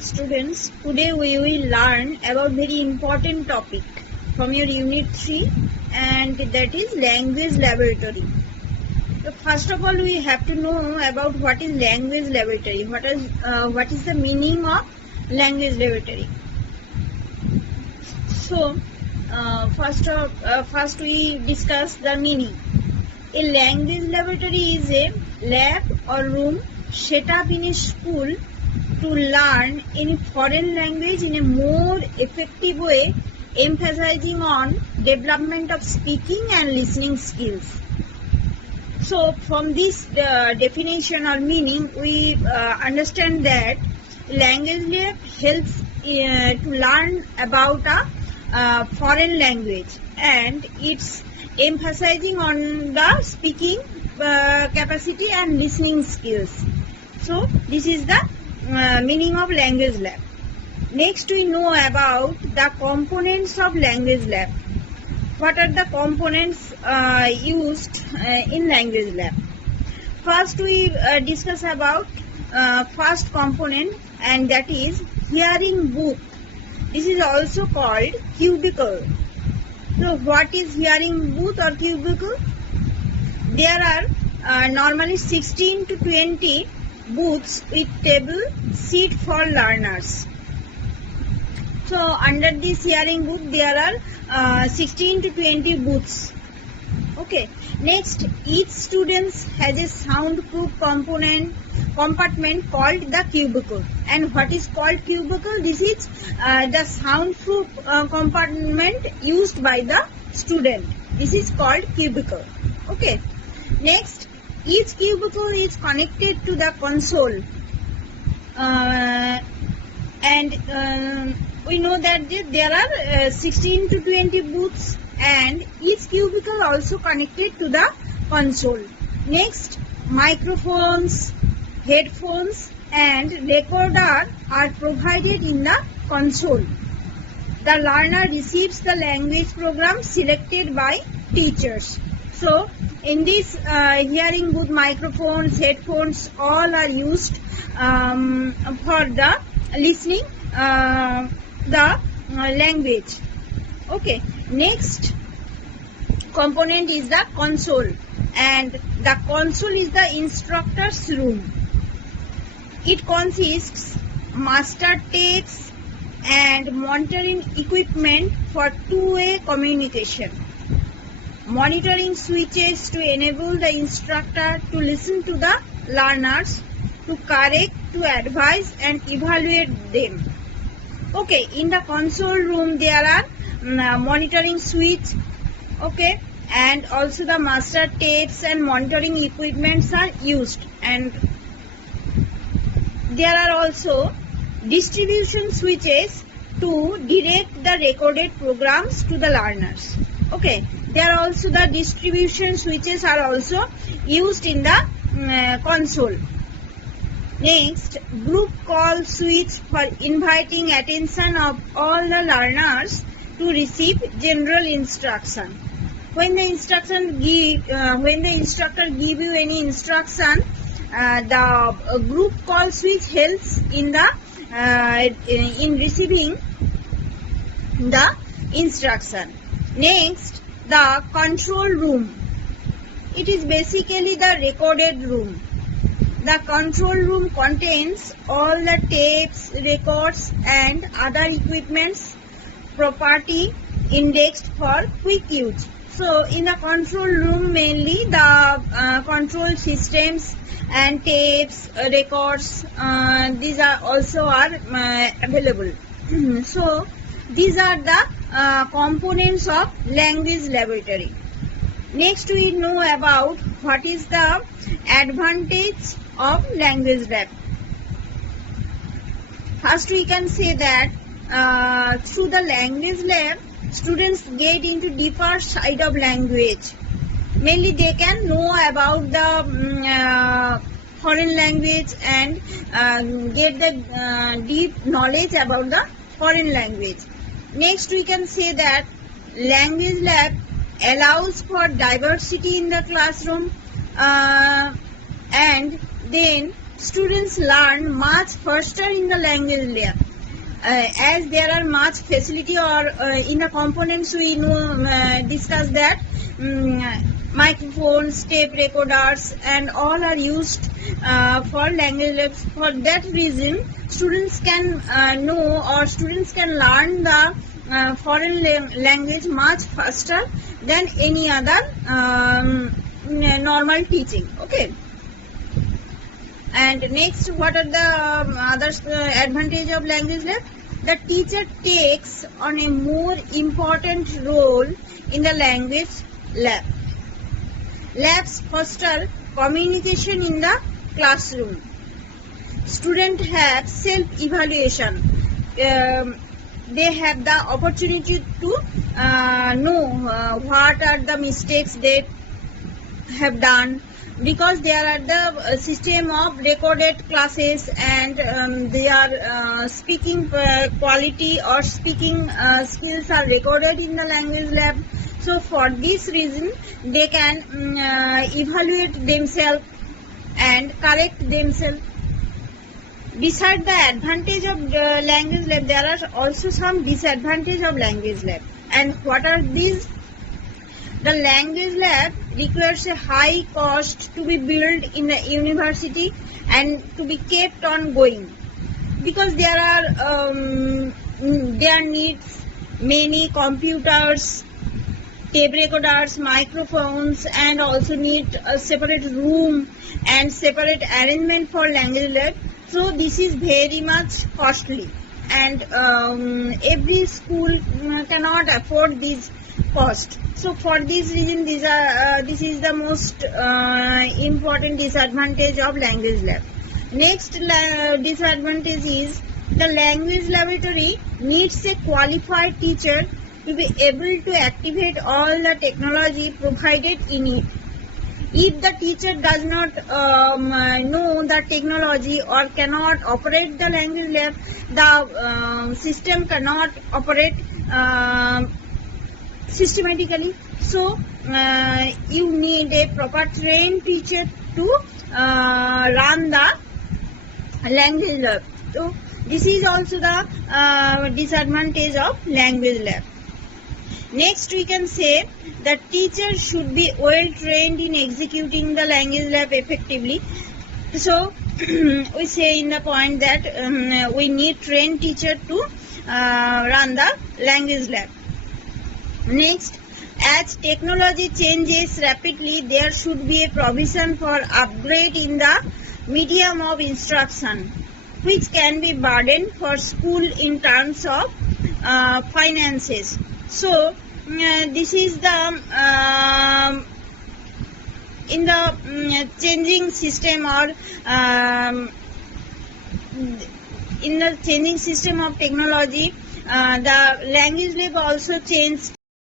Students, today we will learn about very important topic from your unit 3, and that is language laboratory. So first of all, we have to know about what is language laboratory. What is the meaning of language laboratory? So first we discuss the meaning. A language laboratory is a lab or room set up in a school to learn any foreign language in a more effective way, emphasizing on development of speaking and listening skills. So from this definition or meaning, we understand that language lab helps to learn about a foreign language, and it's emphasizing on the speaking capacity and listening skills. So this is the meaning of language lab. Next, we know about the components of language lab. What are the components used in language lab? First, we discuss about first component, and that is hearing booth. This is also called cubicle. So what is hearing booth or cubicle? There are normally 16 to 20 booths with table seat for learners. So under this hearing booth there are 16 to 20 booths. Okay. Next, each student has a soundproof compartment called the cubicle. And what is called cubicle? This is the soundproof compartment used by the student. This is called cubicle. Okay. Next, each cubicle is connected to the console, and we know that there are 16 to 20 booths, and each cubicle also connected to the console. Next, microphones, headphones and recorder are provided in the console. The learner receives the language program selected by teachers. So in this hearing booth, microphones, headphones, all are used for the listening the language. Okay. Next component is the console, and the console is the instructor's room. It consists master tapes and monitoring equipment for two-way communication, monitoring switches to enable the instructor to listen to the learners, to correct, to advise and evaluate them. Okay, in the console room there are monitoring switch, okay, and also the master tapes and monitoring equipments are used, and there are also distribution switches to direct the recorded programs to the learners. Okay, there are also the distribution switches are also used in the console. Next, group call switch for inviting attention of all the learners to receive general instruction. When the instructor give you any instruction, the group call switch helps in receiving the instruction. Next, the control room. It is basically the recorded room. The control room contains all the tapes, records and other equipments property indexed for quick use. So in the control room mainly the control systems and tapes, records, these are also available. So these are the components of language laboratory. Next, we know about what is the advantage of language lab. First, we can say that through the language lab, students get into deeper side of language. Mainly, they can know about the foreign language and get the deep knowledge about the foreign language. Next, we can say that language lab allows for diversity in the classroom, and then students learn much faster in the language lab. As there are much facility or in the components we know discuss that microphones, tape recorders and all are used for language labs. For that reason students can know or students can learn the foreign language much faster than any other normal teaching. Okay. And next, what are the other advantage of language lab? The teacher takes on a more important role in the language lab. Labs foster communication in the classroom. Students have self-evaluation. They have the opportunity to know what are the mistakes they have done, because there are the system of recorded classes and their speaking quality or speaking skills are recorded in the language lab. So for this reason they can evaluate themselves and correct themselves. Besides the advantage of language lab, there are also some disadvantages of language lab. And what are these? The language lab requires a high cost to be built in the university and to be kept on going, because there needs many computers, tape recorders, microphones, and also need a separate room and separate arrangement for language lab. So this is very much costly, and every school cannot afford this cost. So for this reason, this is the most important disadvantage of language lab. Next disadvantage is the language laboratory needs a qualified teacher to be able to activate all the technology provided in it. If the teacher does not know the technology or cannot operate the language lab, the system cannot operate systematically. So you need a proper trained teacher to run the language lab. So this is also the disadvantage of language lab. Next we can say that teacher should be well trained in executing the language lab effectively. So we say in the point that we need trained teacher to run the language lab. Next, as technology changes rapidly, there should be a provision for upgrade in the medium of instruction, which can be burden for school in terms of finances. So this is the in the changing system or in the changing system of technology, the language lab also changed